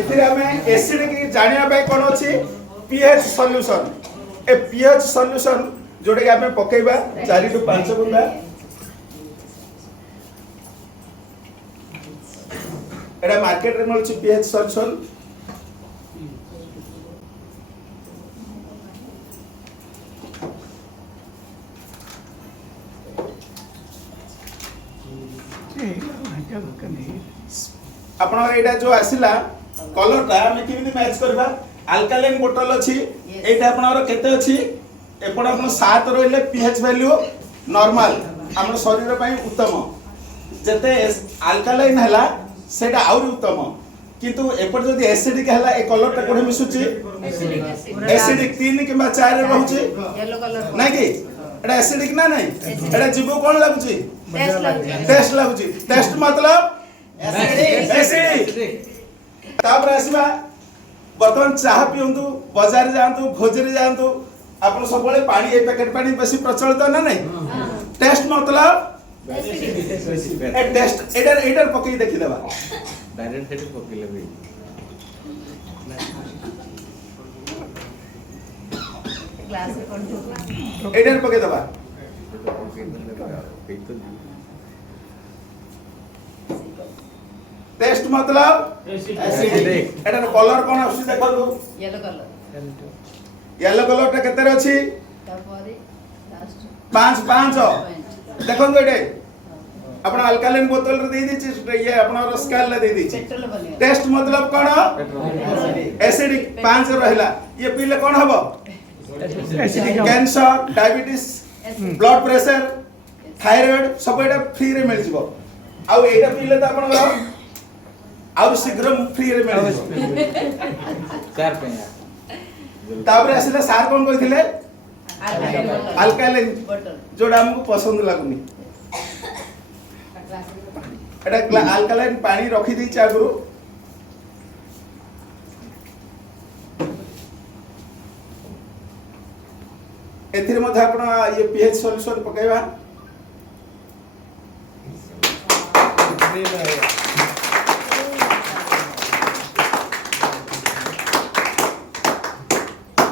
एथिरे हमें एसिड की जानिया पे कोन अछि पीएच सॉल्यूशन ए पीएच सॉल्यूशन जोडे के हमें पकेबा 4 टू 5 बुंदा एडा मार्केट रे मिलछि पीएच सॉल्यूशन आपनर एटा जो आसिला कलरटा हम केमिति मैच करबा अल्कालाइन बोतल अछि एटा आपनर केते अछि एपड आपन 7 रहिले पीएच वैल्यू नॉर्मल हमर शरीर पई उत्तम जते अल्कालाइन हला सेटा और उत्तम किंतु एपड जदी एसिडिक हला ए कलरटा कोठे मिसुची एसिडिक 3 किबा 4 रे रहउची येलो कलर नै कि एटा एसिडिक ना नै एटा जीवो कोन लागुची टेस्ट लागुची टेस्ट मतलब एसिडिक तापर आसीबा बर्तमान चाह पियंतु बाजार जांतु भोज रे जांतु आपन सब बळे पानी ए पैकेट पानी बेसी प्रचलित ना नै टेस्ट मतलब एसिडिक ए टेस्ट एडर पकई देखि देबा डायरेक्ट हेड पकई लेबे ग्लास कोन एडर पकई देबा टेस्ट मतलब एसिडिक एडर कलर कोन आसी देखो येलो कलर टा केते रे अछि तापरे लास्ट 5 5 देखो एडे आपण अल्कालाइन बोतल रे दे दिछि ये आपण स्केल रे दे दिछि टेस्ट मतलब कोन एसिडिक 5 रहला ये पीले कोन हबो cancer diabetes blood pressure thyroid सब एटा फ्री रे मिल जिवो आ एटा पीले त आपण और शीघ्र फ्री रे मिल जिवो चार पे तापर आसिले सार कोन कहिथिले अल्कालाइन जोडा हमको पसंद लागुनी एटा अल्कालाइन पानी रखी दै चागुरु एथिरे मध्ये आपण ये पीएच सॉल्यूशन पकेबा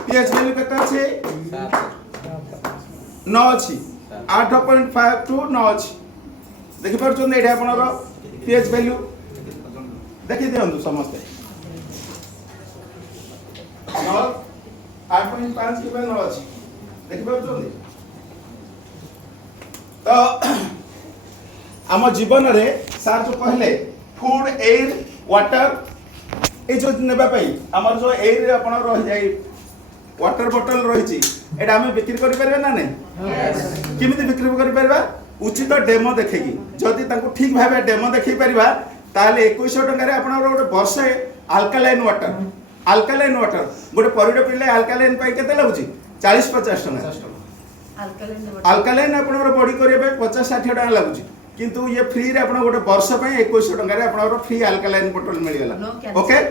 पीएच वैल्यू केते अछि 9 अछि 8.5 टू 9 अछि देखि परछन एटा आपनर पीएच वैल्यू देखि दियंतु समस्त 9 8.5 के 9 अछि देखि परछन तो आम जीवन रे सार जो कहले फूड एयर वाटर ए जो नेबा पई हमर जो एयर रे आपण रहि जाई वाटर बोतल रही एटा हमें बिक्री करि परबे ना नै किमिति बिक्री करि परबा उचित डेमो देखेगी जदि ताको ठीक भाबे डेमो देखि परबा ताले 2100 टका रे आपण गोटे वर्षे अल्कालाइन वाटर गोटे परिड पिले अल्कालाइन पाई केते लागुची 40 50 टका अल्कालाइन आपण बॉडी करिबे 50 60 टका लागुची किंतु ये फ्री रे आपण गोटे वर्ष पई 2100 टका रे आपण फ्री अल्कालाइन बोतल मिल गेला ओके